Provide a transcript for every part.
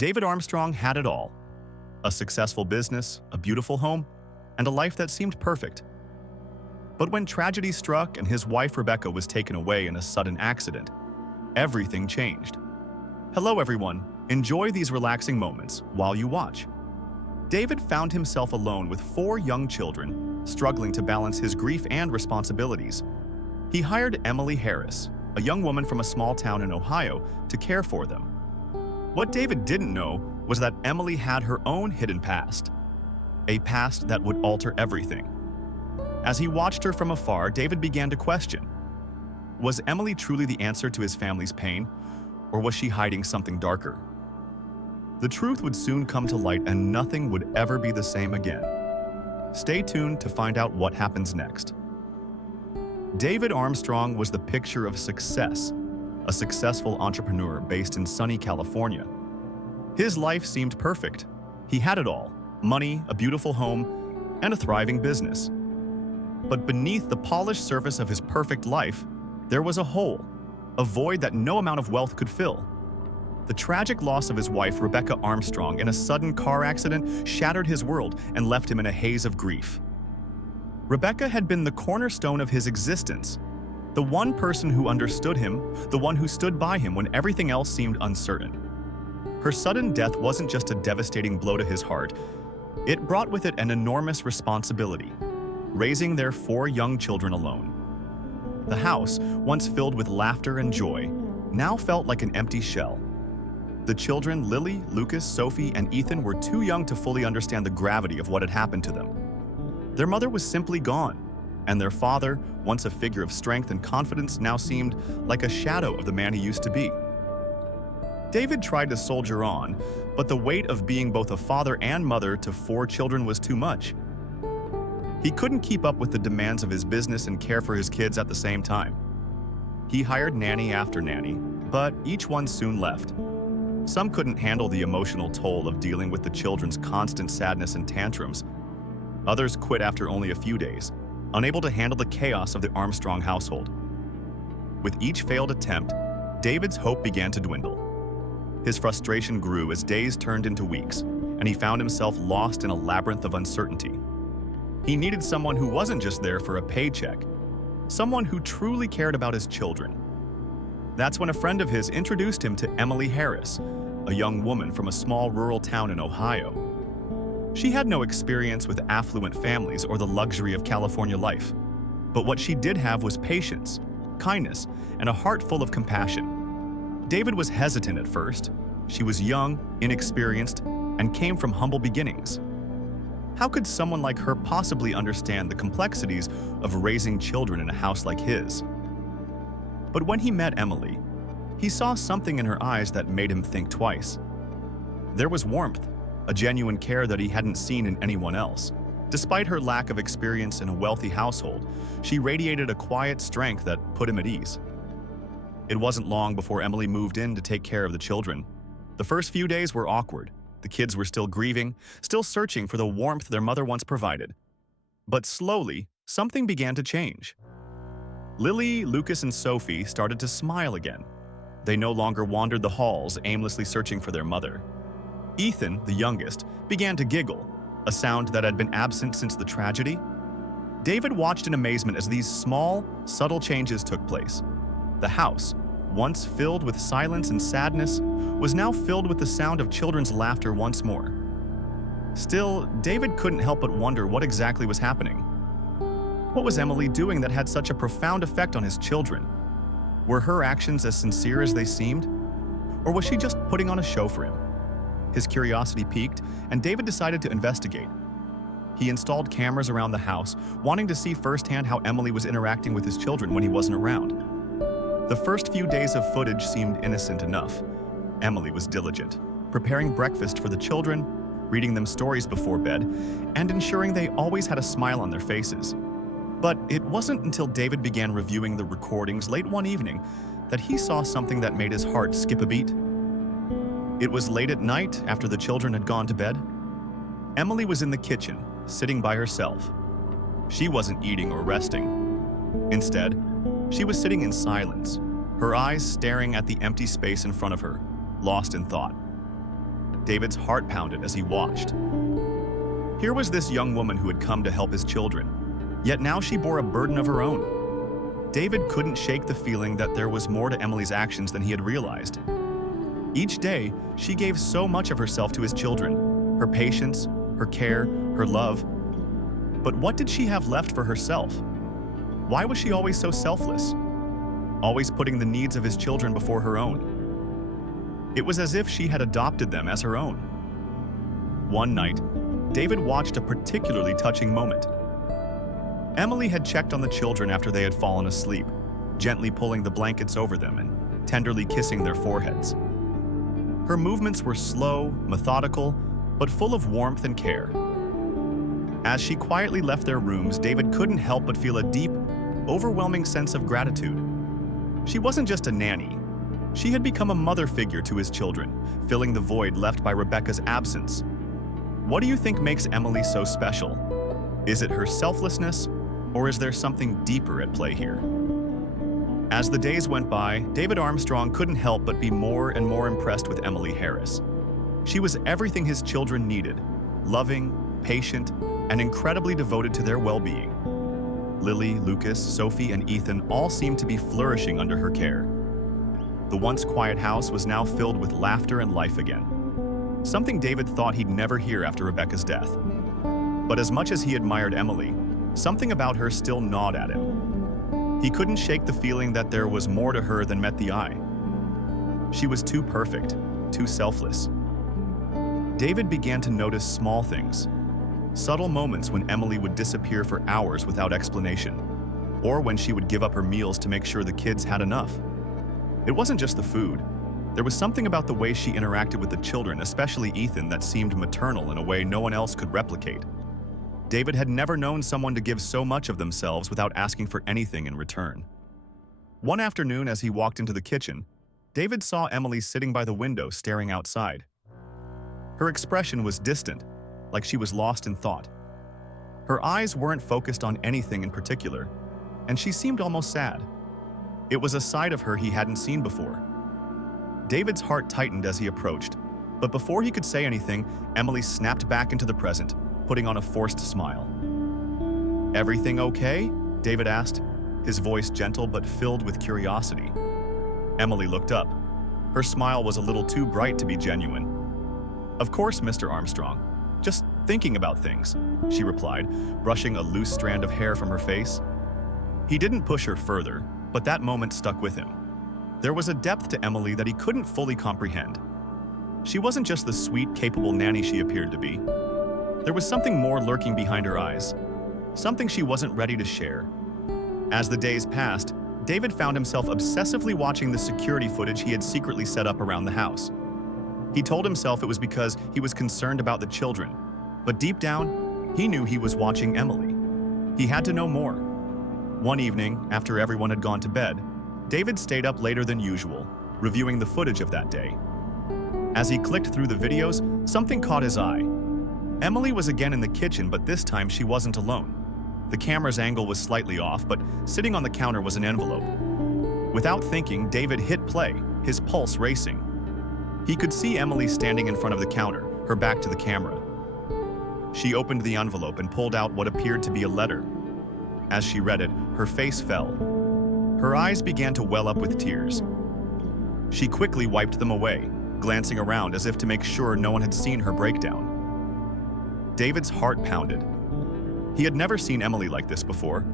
David Armstrong had it all: a successful business, a beautiful home, and a life that seemed perfect. But when tragedy struck and his wife Rebecca was taken away in a sudden accident, everything changed. Hello everyone, enjoy these relaxing moments while you watch. David found himself alone with 4 young children, struggling to balance his grief and responsibilities. He hired Emily Harris, a young woman from a small town in Ohio, to care for them. What David didn't know was that Emily had her own hidden past, a past that would alter everything. As he watched her from afar, David began to question: was Emily truly the answer to his family's pain, or was she hiding something darker? The truth would soon come to light and nothing would ever be the same again. Stay tuned to find out what happens next. David Armstrong was the picture of success, a successful entrepreneur based in sunny California. His life seemed perfect. He had it all: money, a beautiful home, and a thriving business. But beneath the polished surface of his perfect life, there was a hole, a void that no amount of wealth could fill. The tragic loss of his wife, Rebecca Armstrong, in a sudden car accident shattered his world and left him in a haze of grief. Rebecca had been the cornerstone of his existence, the one person who understood him, the one who stood by him when everything else seemed uncertain. Her sudden death wasn't just a devastating blow to his heart, it brought with it an enormous responsibility: raising their 4 young children alone. The house, once filled with laughter and joy, now felt like an empty shell. The children, Lily, Lucas, Sophie, and Ethan, were too young to fully understand the gravity of what had happened to them. Their mother was simply gone, and their father, once a figure of strength and confidence, now seemed like a shadow of the man he used to be. David tried to soldier on, but the weight of being both a father and mother to 4 children was too much. He couldn't keep up with the demands of his business and care for his kids at the same time. He hired nanny after nanny, but each one soon left. Some couldn't handle the emotional toll of dealing with the children's constant sadness and tantrums. Others quit after only a few days, unable to handle the chaos of the Armstrong household. With each failed attempt, David's hope began to dwindle. His frustration grew as days turned into weeks, and he found himself lost in a labyrinth of uncertainty. He needed someone who wasn't just there for a paycheck, someone who truly cared about his children. That's when a friend of his introduced him to Emily Harris, a young woman from a small rural town in Ohio. She had no experience with affluent families or the luxury of California life, but what she did have was patience, kindness, and a heart full of compassion. David was hesitant at first. She was young, inexperienced, and came from humble beginnings. How could someone like her possibly understand the complexities of raising children in a house like his? But when he met Emily, he saw something in her eyes that made him think twice. There was warmth, a genuine care that he hadn't seen in anyone else. Despite her lack of experience in a wealthy household, she radiated a quiet strength that put him at ease. It wasn't long before Emily moved in to take care of the children. The first few days were awkward. The kids were still grieving, still searching for the warmth their mother once provided. But slowly, something began to change. Lily, Lucas, and Sophie started to smile again. They no longer wandered the halls, aimlessly searching for their mother. Ethan, the youngest, began to giggle, a sound that had been absent since the tragedy. David watched in amazement as these small, subtle changes took place. The house, once filled with silence and sadness, was now filled with the sound of children's laughter once more. Still, David couldn't help but wonder what exactly was happening. What was Emily doing that had such a profound effect on his children? Were her actions as sincere as they seemed? Or was she just putting on a show for him? His curiosity piqued, and David decided to investigate. He installed cameras around the house, wanting to see firsthand how Emily was interacting with his children when he wasn't around. The first few days of footage seemed innocent enough. Emily was diligent, preparing breakfast for the children, reading them stories before bed, and ensuring they always had a smile on their faces. But it wasn't until David began reviewing the recordings late one evening that he saw something that made his heart skip a beat. It was late at night, after the children had gone to bed. Emily was in the kitchen, sitting by herself. She wasn't eating or resting. Instead, she was sitting in silence, her eyes staring at the empty space in front of her, lost in thought. David's heart pounded as he watched. Here was this young woman who had come to help his children, yet now she bore a burden of her own. David couldn't shake the feeling that there was more to Emily's actions than he had realized. Each day, she gave so much of herself to his children, her patience, her care, her love. But what did she have left for herself? Why was she always so selfless? Always putting the needs of his children before her own. It was as if she had adopted them as her own. One night, David watched a particularly touching moment. Emily had checked on the children after they had fallen asleep, gently pulling the blankets over them and tenderly kissing their foreheads. Her movements were slow, methodical, but full of warmth and care. As she quietly left their rooms, David couldn't help but feel a deep, overwhelming sense of gratitude. She wasn't just a nanny. She had become a mother figure to his children, filling the void left by Rebecca's absence. What do you think makes Emily so special? Is it her selflessness, or is there something deeper at play here? As the days went by, David Armstrong couldn't help but be more and more impressed with Emily Harris. She was everything his children needed: loving, patient, and incredibly devoted to their well-being. Lily, Lucas, Sophie, and Ethan all seemed to be flourishing under her care. The once quiet house was now filled with laughter and life again, something David thought he'd never hear after Rebecca's death. But as much as he admired Emily, something about her still gnawed at him. He couldn't shake the feeling that there was more to her than met the eye. She was too perfect, too selfless. David began to notice small things, subtle moments when Emily would disappear for hours without explanation, or when she would give up her meals to make sure the kids had enough. It wasn't just the food. There was something about the way she interacted with the children, especially Ethan, that seemed maternal in a way no one else could replicate. David had never known someone to give so much of themselves without asking for anything in return. One afternoon, as he walked into the kitchen, David saw Emily sitting by the window staring outside. Her expression was distant, like she was lost in thought. Her eyes weren't focused on anything in particular, and she seemed almost sad. It was a side of her he hadn't seen before. David's heart tightened as he approached, but before he could say anything, Emily snapped back into the present, putting on a forced smile. "Everything okay?" David asked, his voice gentle but filled with curiosity. Emily looked up. Her smile was a little too bright to be genuine. "Of course, Mr. Armstrong. Just thinking about things," she replied, brushing a loose strand of hair from her face. He didn't push her further, but that moment stuck with him. There was a depth to Emily that he couldn't fully comprehend. She wasn't just the sweet, capable nanny she appeared to be. There was something more lurking behind her eyes, something she wasn't ready to share. As the days passed, David found himself obsessively watching the security footage he had secretly set up around the house. He told himself it was because he was concerned about the children, but deep down, he knew he was watching Emily. He had to know more. One evening, after everyone had gone to bed, David stayed up later than usual, reviewing the footage of that day. As he clicked through the videos, something caught his eye. Emily was again in the kitchen, but this time she wasn't alone. The camera's angle was slightly off, but sitting on the counter was an envelope. Without thinking, David hit play, his pulse racing. He could see Emily standing in front of the counter, her back to the camera. She opened the envelope and pulled out what appeared to be a letter. As she read it, her face fell. Her eyes began to well up with tears. She quickly wiped them away, glancing around as if to make sure no one had seen her breakdown. David's heart pounded. He had never seen Emily like this before.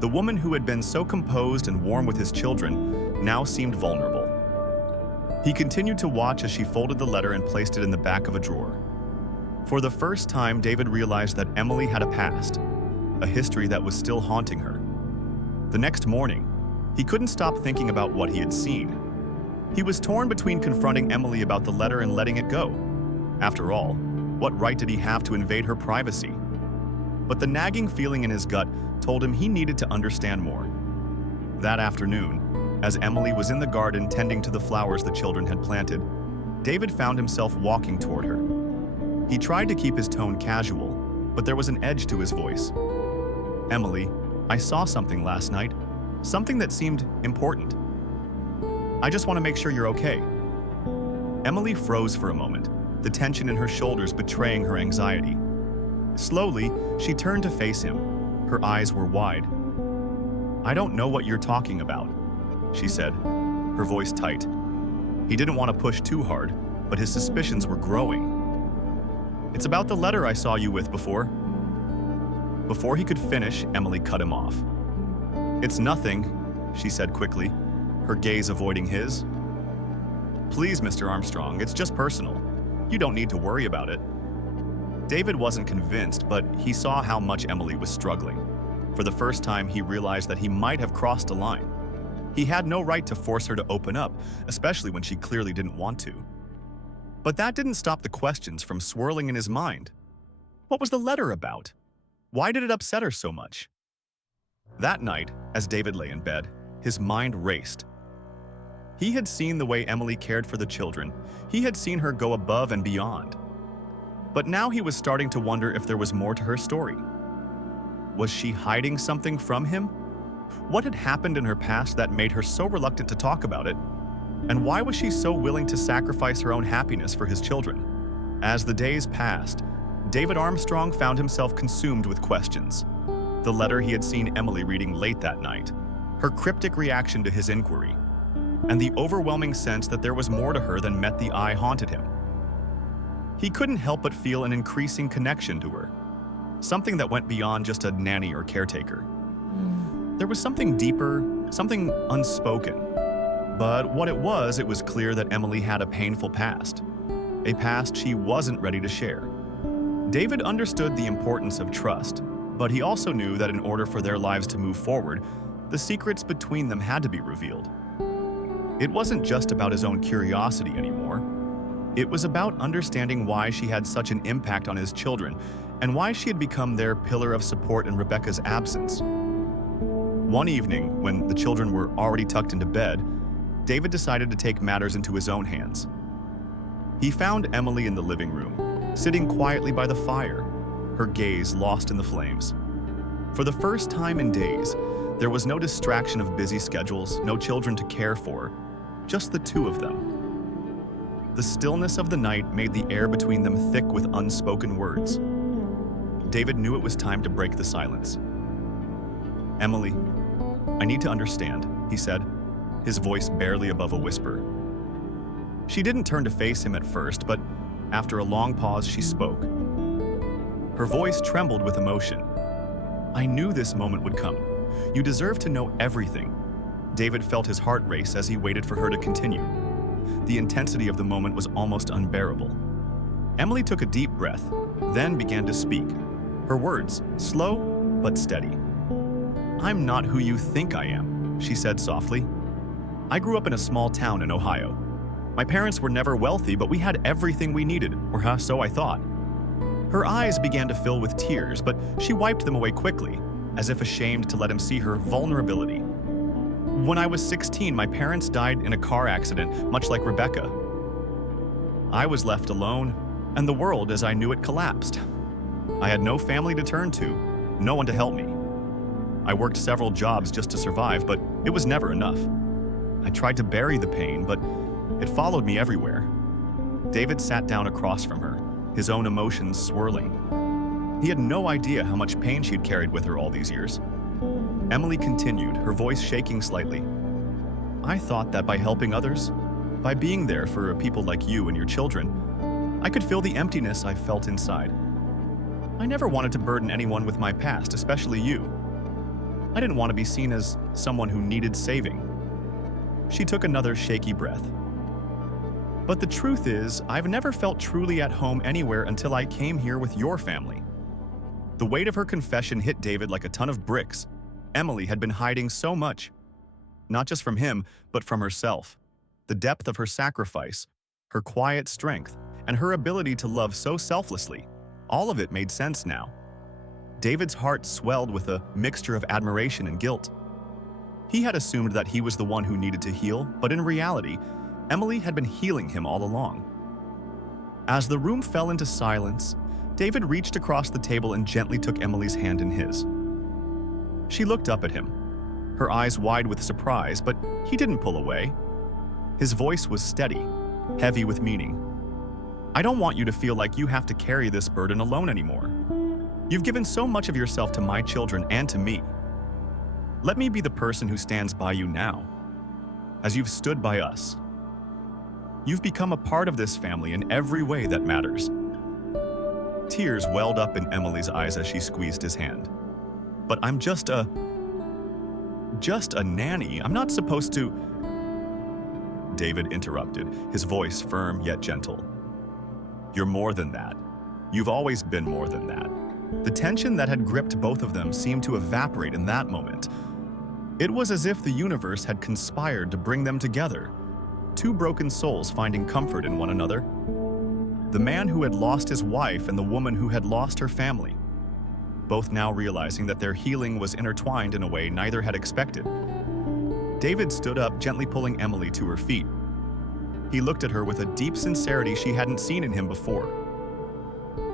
The woman who had been so composed and warm with his children now seemed vulnerable. He continued to watch as she folded the letter and placed it in the back of a drawer. For the first time, David realized that Emily had a past, a history that was still haunting her. The next morning, he couldn't stop thinking about what he had seen. He was torn between confronting Emily about the letter and letting it go. After all, what right did he have to invade her privacy? But the nagging feeling in his gut told him he needed to understand more. That afternoon, as Emily was in the garden tending to the flowers the children had planted, David found himself walking toward her. He tried to keep his tone casual, but there was an edge to his voice. "Emily, I saw something last night, something that seemed important. I just want to make sure you're okay." Emily froze for a moment, the tension in her shoulders betraying her anxiety. Slowly, she turned to face him. Her eyes were wide. "I don't know what you're talking about," she said, her voice tight. He didn't want to push too hard, but his suspicions were growing. "It's about the letter I saw you with before." Before he could finish, Emily cut him off. "It's nothing," she said quickly, her gaze avoiding his. "Please, Mr. Armstrong, it's just personal. You don't need to worry about it." David wasn't convinced, but he saw how much Emily was struggling. For the first time, he realized that he might have crossed a line. He had no right to force her to open up, especially when she clearly didn't want to. But that didn't stop the questions from swirling in his mind. What was the letter about? Why did it upset her so much? That night, as David lay in bed, his mind raced. He had seen the way Emily cared for the children. He had seen her go above and beyond. But now he was starting to wonder if there was more to her story. Was she hiding something from him? What had happened in her past that made her so reluctant to talk about it? And why was she so willing to sacrifice her own happiness for his children? As the days passed, David Armstrong found himself consumed with questions. The letter he had seen Emily reading late that night, her cryptic reaction to his inquiry, and the overwhelming sense that there was more to her than met the eye haunted him. He couldn't help but feel an increasing connection to her, something that went beyond just a nanny or caretaker. There was something deeper, something unspoken. But what it was clear that Emily had a painful past, a past she wasn't ready to share. David understood the importance of trust, but he also knew that in order for their lives to move forward, the secrets between them had to be revealed. It wasn't just about his own curiosity anymore. It was about understanding why she had such an impact on his children and why she had become their pillar of support in Rebecca's absence. One evening, when the children were already tucked into bed, David decided to take matters into his own hands. He found Emily in the living room, sitting quietly by the fire, her gaze lost in the flames. For the first time in days, there was no distraction of busy schedules, no children to care for, just the two of them. The stillness of the night made the air between them thick with unspoken words. David knew it was time to break the silence. "Emily, I need to understand," he said, his voice barely above a whisper. She didn't turn to face him at first, but after a long pause, she spoke. Her voice trembled with emotion. "I knew this moment would come. You deserve to know everything." David felt his heart race as he waited for her to continue. The intensity of the moment was almost unbearable. Emily took a deep breath, then began to speak. Her words, slow but steady. "I'm not who you think I am," she said softly. "I grew up in a small town in Ohio. My parents were never wealthy, but we had everything we needed, or so I thought." Her eyes began to fill with tears, but she wiped them away quickly, as if ashamed to let him see her vulnerability. "When I was 16, my parents died in a car accident, much like Rebecca. I was left alone, and the world as I knew it collapsed. I had no family to turn to, no one to help me. I worked several jobs just to survive, but it was never enough. I tried to bury the pain, but it followed me everywhere." David sat down across from her, his own emotions swirling. He had no idea how much pain she'd carried with her all these years. Emily continued, her voice shaking slightly. "I thought that by helping others, by being there for people like you and your children, I could fill the emptiness I felt inside. I never wanted to burden anyone with my past, especially you. I didn't want to be seen as someone who needed saving." She took another shaky breath. "But the truth is, I've never felt truly at home anywhere until I came here with your family." The weight of her confession hit David like a ton of bricks. Emily had been hiding so much, not just from him, but from herself. The depth of her sacrifice, her quiet strength, and her ability to love so selflessly, all of it made sense now. David's heart swelled with a mixture of admiration and guilt. He had assumed that he was the one who needed to heal, but in reality, Emily had been healing him all along. As the room fell into silence, David reached across the table and gently took Emily's hand in his. She looked up at him, her eyes wide with surprise, but he didn't pull away. His voice was steady, heavy with meaning. I don't want you to feel like you have to carry this burden alone anymore. You've given so much of yourself to my children and to me. Let me be the person who stands by you now, as you've stood by us. You've become a part of this family in every way that matters." Tears welled up in Emily's eyes as she squeezed his hand. "But I'm just a nanny. I'm not supposed to—" David interrupted, his voice firm yet gentle. "You're more than that. You've always been more than that." The tension that had gripped both of them seemed to evaporate in that moment. It was as if the universe had conspired to bring them together, two broken souls finding comfort in one another. The man who had lost his wife and the woman who had lost her family, both now realizing that their healing was intertwined in a way neither had expected. David stood up, gently pulling Emily to her feet. He looked at her with a deep sincerity she hadn't seen in him before.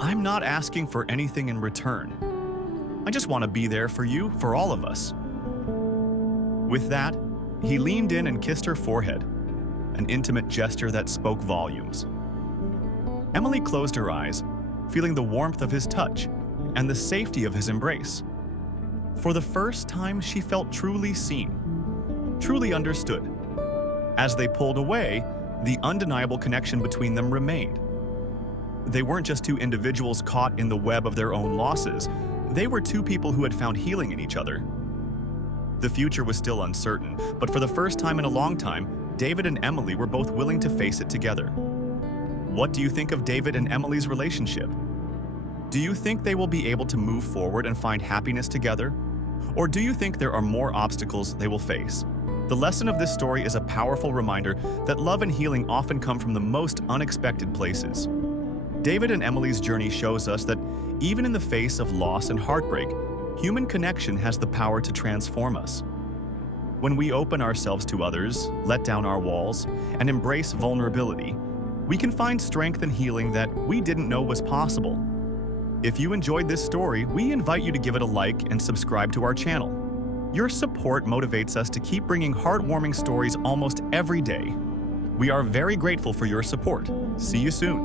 "I'm not asking for anything in return. I just want to be there for you, for all of us." With that, he leaned in and kissed her forehead, an intimate gesture that spoke volumes. Emily closed her eyes, feeling the warmth of his touch and the safety of his embrace. For the first time, she felt truly seen, truly understood. As they pulled away, the undeniable connection between them remained. They weren't just two individuals caught in the web of their own losses. They were two people who had found healing in each other. The future was still uncertain, but for the first time in a long time, David and Emily were both willing to face it together. What do you think of David and Emily's relationship? Do you think they will be able to move forward and find happiness together? Or do you think there are more obstacles they will face? The lesson of this story is a powerful reminder that love and healing often come from the most unexpected places. David and Emily's journey shows us that even in the face of loss and heartbreak, human connection has the power to transform us. When we open ourselves to others, let down our walls, and embrace vulnerability, we can find strength and healing that we didn't know was possible. If you enjoyed this story, we invite you to give it a like and subscribe to our channel. Your support motivates us to keep bringing heartwarming stories almost every day. We are very grateful for your support. See you soon.